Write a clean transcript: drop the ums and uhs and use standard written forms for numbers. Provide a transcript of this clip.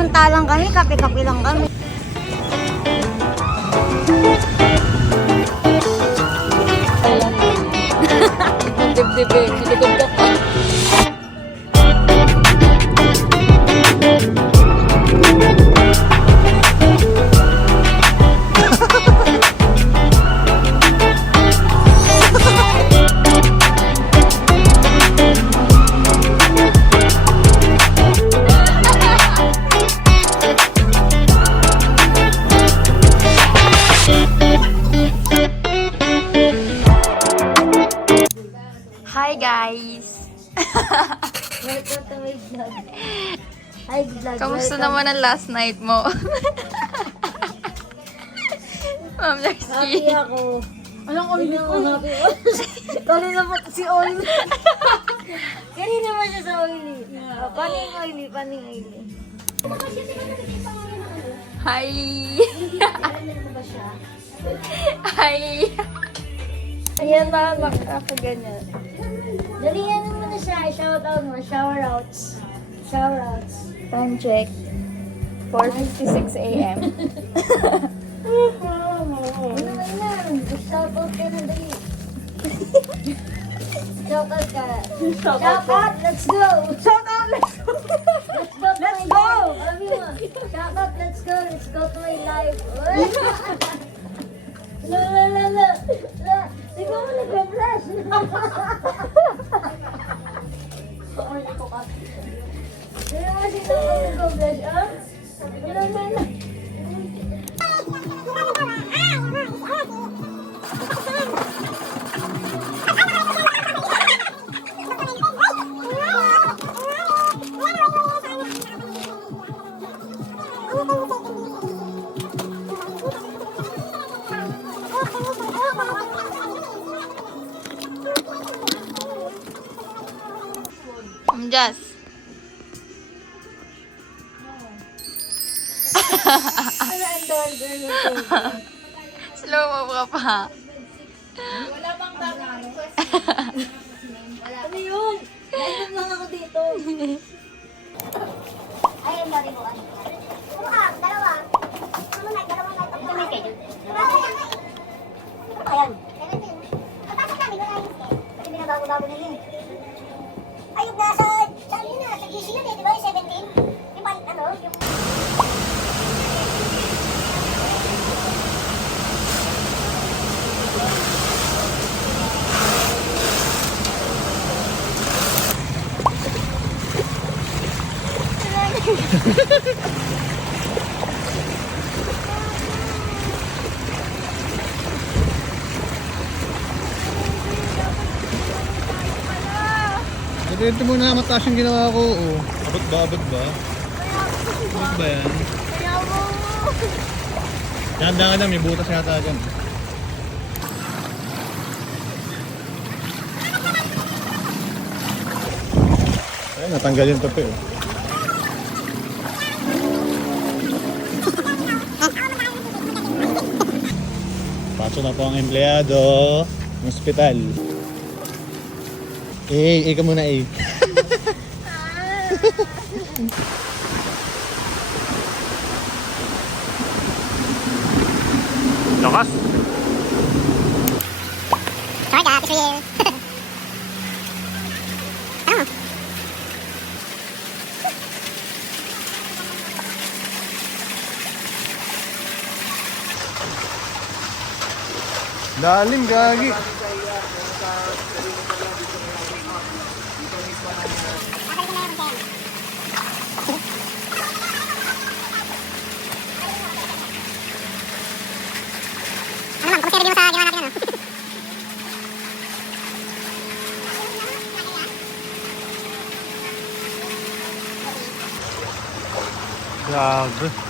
samantalang kami, kape-kape lang kami. Dib-dib eh. Silikod ka. Hi guys! Welcome to my vlog. Hi vlog. Kamusta naman ang last night mo? Ma'am Happy Darcy. ako. Anong oily ko? Happy ako. Kanina pa si oily. Kanina pa siya sa oily. Paning oily, paning oily. Hi! Hi! Ayan ba makakaganyan? Dalihan mo na siya. Shout out mo. Shower outs. Shower outs. Time check. 4:56 a.m. Ano ba yan? Shout out ka na dali. Shout out ka. Shout out. Let's go. Shout out. Let's go. Let's go. Sabi mo. Shout out. Let's go. Let's go to my life. La la la la. La. Di ba mo nag-flash? Di ba mo sino mo nag-flash? Ah? La la la. Jazz. Ano ang dollar nito? Slow mo ka pa. Ano yun? Nainom lang ako dito. Ayun, lari ko. Dalawa. Dalawang light. Ito may kayo. Ayan. Tapos namin, wala yung skin. Kasi binabago-bago na yun. Ayun, nasa GC yun eh, di ba? Yung 17? Yung balik, ano? Yung... Ito muna mataas yung ginawa ko. Oh. Abot ba? Abot ba? Abot ba yan? Dahan-dahan na, may butas yata dyan. Ay, natanggal yung tope. Oh. Pasok na po ang empleyado ng ospital. Ka muna Lakas! Sorry ka, Israel. Ano? Lalim, gagi! Grabe.